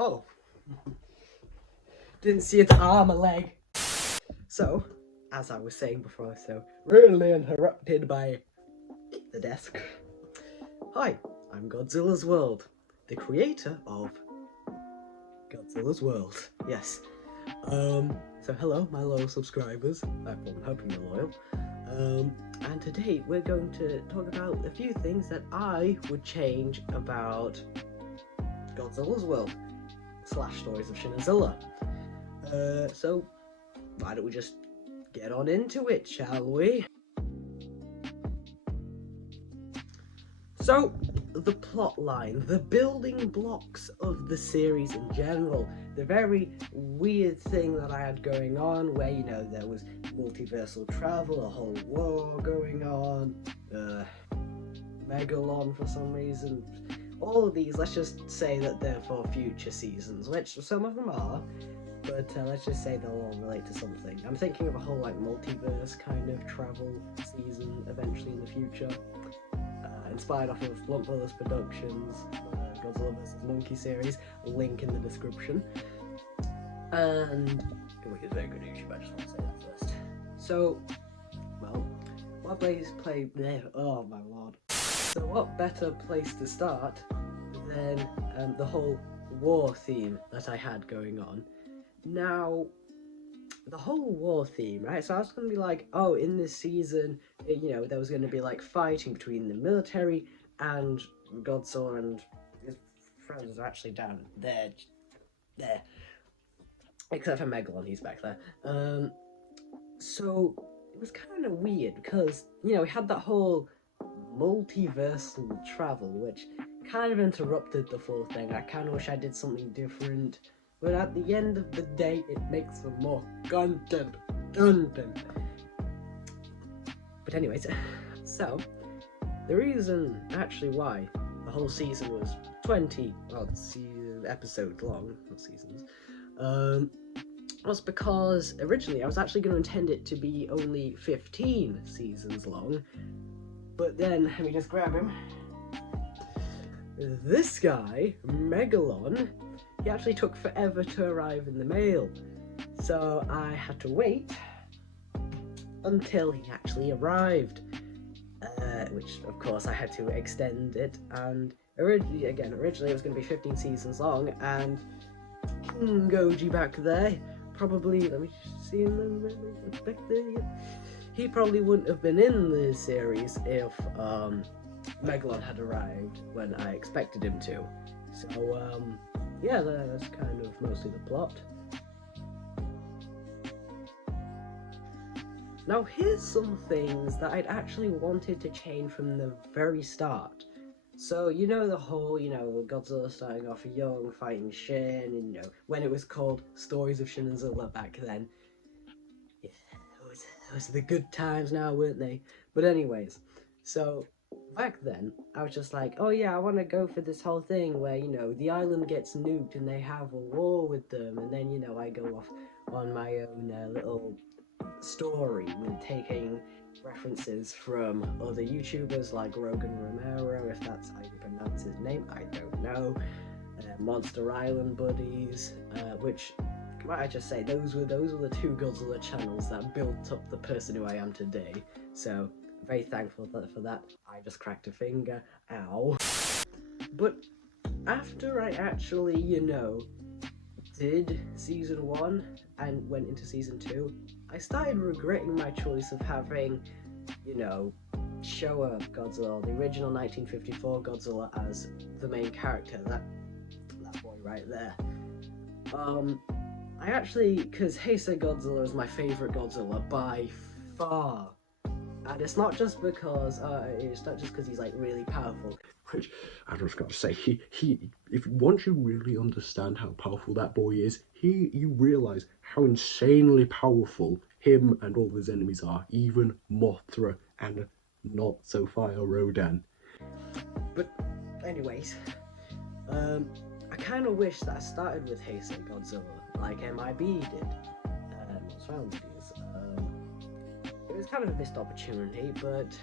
Oh, didn't see its arm or leg. So, as I was saying before, so really interrupted by the desk. Hi, I'm Godzilla's World, the creator of Godzilla's World. Yes. So hello, my loyal subscribers. I'm hoping you're loyal. And today we're going to talk about a few things that I would change about Godzilla's World / Stories of Shin and Zilla. So why don't we just get on into it, shall we? So, the plot line, the building blocks of the series in general, the very weird thing that I had going on where, you know, there was multiversal travel, a whole war going on, Megalon for some reason. All of these, let's just say that they're for future seasons, which some of them are, but let's just say they'll all relate to something. I'm thinking of a whole, like, multiverse kind of travel season eventually in the future. Inspired off of Blunt Brothers Productions, Godzilla vs. Monkey series, link in the description. And which is a very good YouTube, I just want to say that first. So, well, what place play there? Oh my lord. So what better place to start than the whole war theme that I had going on. Now, the whole war theme, right? So I was going to be like, oh, in this season, you know, there was going to be like fighting between the military and Godzilla, and his friends are actually down there, except for Megalon, he's back there. So it was kind of weird because, you know, we had that whole multiversal travel, which kind of interrupted the full thing. I kind of wish I did something different. But at the end of the day, it makes for more content. But anyways, so the reason actually why the whole season was 20 episodes long, not seasons, was because originally I was actually going to intend it to be only 15 seasons long. But then, let me just grab him. This guy, Megalon, he actually took forever to arrive in the mail, so I had to wait until he actually arrived, which of course I had to extend it, and originally it was going to be 15 seasons long, and King Goji back there, probably, let me see him back there, yeah. He probably wouldn't have been in the series if Megalon had arrived when I expected him to, so yeah, that's kind of mostly the plot. Now here's some things that I'd actually wanted to change from the very start. So, you know, the whole, you know, Godzilla starting off young, fighting Shin, and, you know, when it was called Stories of Shin and Zilla back then. Yeah, those are the good times now, weren't they? But anyways, so back then, I was just like, oh yeah, I want to go for this whole thing where, you know, the island gets nuked and they have a war with them, and then, you know, I go off on my own little story with taking references from other YouTubers like Rogan Romero, if that's how you pronounce his name, I don't know, Monster Island Buddies, which, might I just say, those were the two Godzilla channels that built up the person who I am today, so very thankful for that. I just cracked a finger, ow. But after I actually, you know, did season 1 and went into season 2, I started regretting my choice of having, you know, Showa Godzilla, the original 1954 Godzilla, as the main character, that boy right there. I actually, because Heisei Godzilla is my favourite Godzilla by far. And it's not just because he's like really powerful. Which I just got to say, if once you really understand how powerful that boy is, you realise how insanely powerful him and all his enemies are, even Mothra and not so far Rodan. But anyways, I kind of wish that I started with Heisei Godzilla, like MIB did. What's wrong with these? It was kind of a missed opportunity, but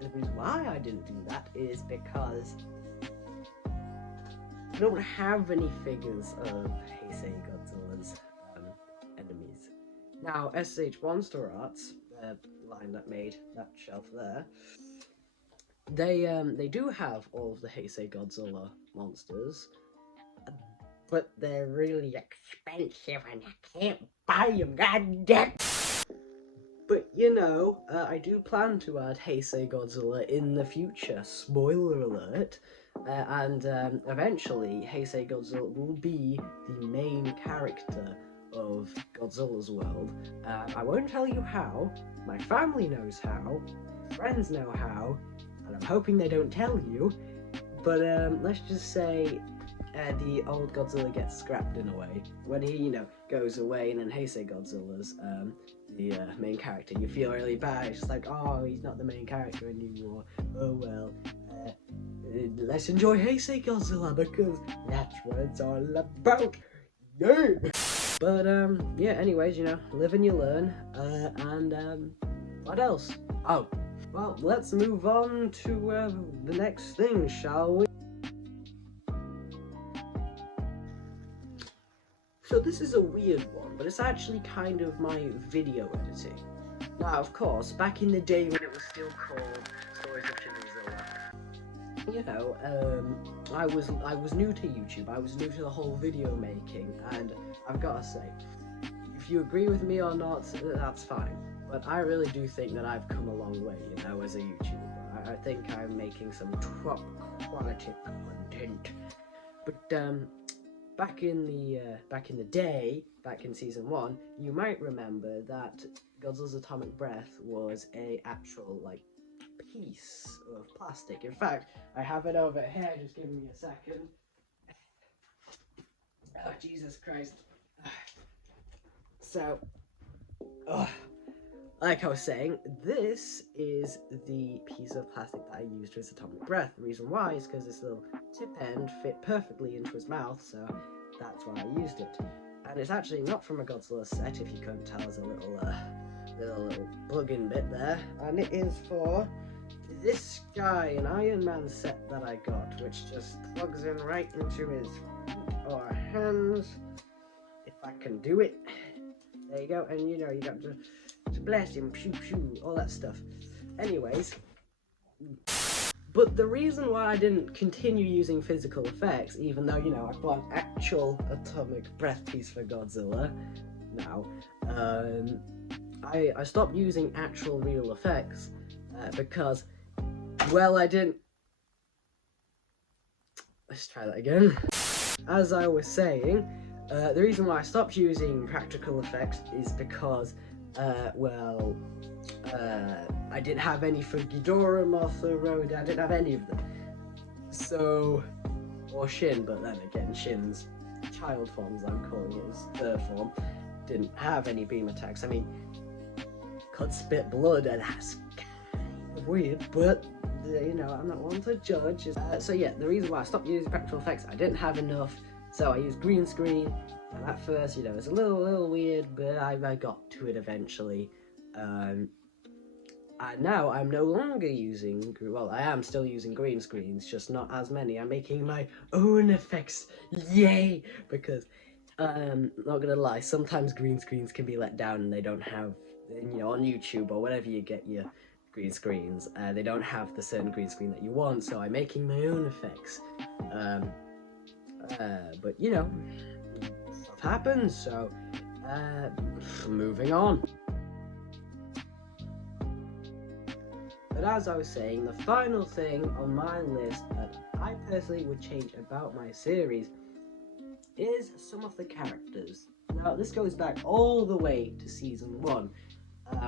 the reason why I didn't do that is because don't have any figures of Heisei Godzilla's enemies. Now, SH Monster Arts, the line that made that shelf there, they do have all of the Heisei Godzilla monsters, but they're really expensive and I can't buy them, goddamn! But you know, I do plan to add Heisei Godzilla in the future, spoiler alert, and eventually Heisei Godzilla will be the main character of Godzilla's world. I won't tell you how, my family knows how, friends know how, and I'm hoping they don't tell you, but let's just say the old Godzilla gets scrapped in a way. When he, you know, goes away and then Heisei Godzilla's the main character, you feel really bad. It's just like, oh, he's not the main character anymore. Oh well. Let's enjoy Heisei Godzilla because that's what it's all about. Yeah! But yeah, anyways, you know, live and you learn. And what else? Oh, well, let's move on to the next thing, shall we? So this is a weird one, but it's actually kind of my video editing. Now, of course, back in the day when it was still called Stories of Godzilla, you know, I was new to YouTube. I was new to the whole video making, and I've got to say, if you agree with me or not, that's fine. But I really do think that I've come a long way, you know, as a YouTuber. I think I'm making some top quality content. But back in the day, back in season 1, you might remember that Godzilla's atomic breath was a actual like piece of plastic. In fact, I have it over here. Just give me a second. Oh, Jesus Christ! So, like I was saying, this is the piece of plastic that I used for his atomic breath. The reason why is because this little tip end fit perfectly into his mouth, so that's why I used it. And it's actually not from a Godzilla set, if you couldn't tell. There's a little plug-in bit there, and it is for this guy, an Iron Man set that I got, which just plugs in right into his feet or hands, if I can do it. There you go, and you know, you got to blast him, pew pew, all that stuff. Anyways, but the reason why I didn't continue using physical effects, even though, you know, I bought an actual atomic breath piece for Godzilla now, I stopped using actual real effects because, well, I didn't... Let's try that again. As I was saying, the reason why I stopped using practical effects is because I didn't have any for Ghidorah, Mothra, Rodan, I didn't have any of them. So, or Shin, but then again, Shin's child forms, I'm calling it his third form, didn't have any beam attacks. I mean, could spit blood, and that's kind of weird, but, you know, I'm not one to judge. So yeah, the reason why I stopped using practical effects, I didn't have enough, so I used green screen. And at first, you know, it's a little weird, but I got to it eventually. And now I'm no longer using, well, I am still using green screens, just not as many. I'm making my own effects, yay! Because, not gonna lie, sometimes green screens can be let down and they don't have, you know, on YouTube or whatever you get your green screens, they don't have the certain green screen that you want, so I'm making my own effects. But, you know, stuff happens, so moving on. But as I was saying, the final thing on my list that I personally would change about my series is some of the characters. Now, this goes back all the way to season 1,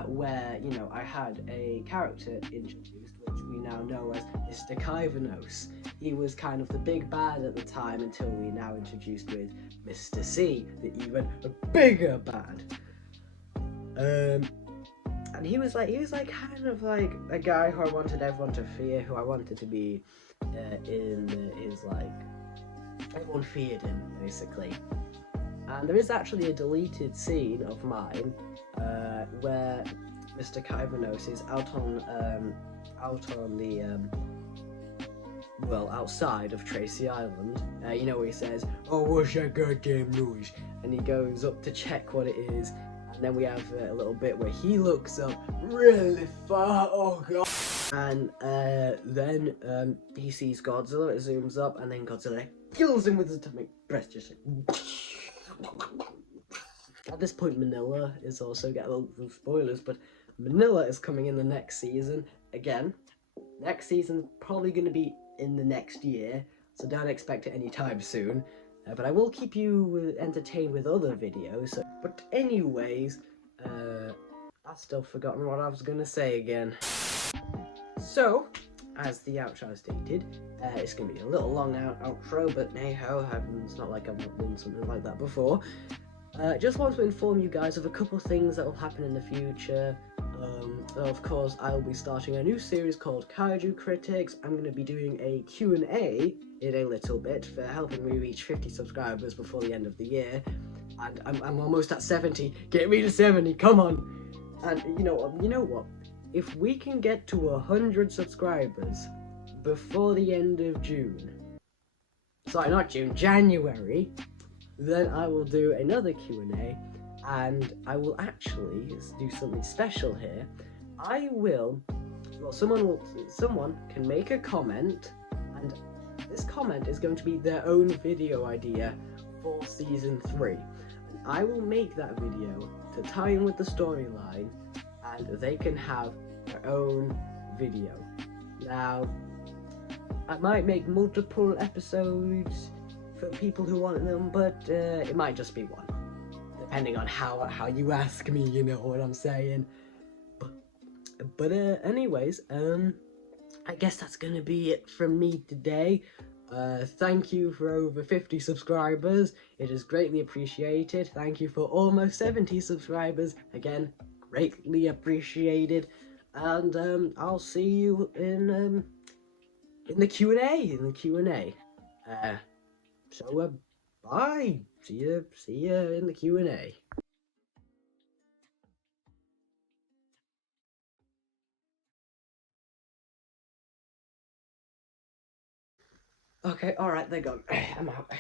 where, you know, I had a character introduced, which we now know as Mr. Kyvanos. He was kind of the big bad at the time until we now introduced with Mr. C, the even bigger bad. And he was like kind of like a guy who I wanted everyone to fear, who I wanted to be is like everyone feared him, basically. And there is actually a deleted scene of mine where Mr. Kyvanos is out on well, outside of Tracy Island. You know where he says, "Oh, what's that goddamn noise?" And he goes up to check what it is. And then we have a little bit where he looks up really far. Oh god! And then he sees Godzilla. It zooms up, and then Godzilla kills him with his atomic breath. Just at this point, Manila is also getting a little spoilers, but Manila is coming in the next season again. Next season's probably going to be in the next year, so don't expect it anytime soon. But I will keep you entertained with other videos. But anyways, I've still forgotten what I was going to say again. So, as the outro stated, it's going to be a little long outro, but hey ho, it's not like I've not done something like that before. Just want to inform you guys of a couple things that will happen in the future. Of course, I'll be starting a new series called Kaiju Critics. I'm going to be doing a Q&A in a little bit for helping me reach 50 subscribers before the end of the year. And I'm almost at 70. Get me to 70, come on! And you know what? If we can get to 100 subscribers before the end of June, sorry, not June, January, then I will do another Q&A, and I will actually do something special here. Someone can make a comment, and this comment is going to be their own video idea for season 3. And I will make that video to tie in with the storyline, and they can have their own video. Now, I might make multiple episodes for people who want them, but it might just be one, depending on how you ask me, you know what I'm saying. But anyways, I guess that's gonna be it from me today. Thank you for over 50 subscribers. It is greatly appreciated. Thank you for almost 70 subscribers. Again, greatly appreciated. And I'll see you in the Q&A. So bye. See ya in the Q&A. Okay, alright, they're gone. I'm out.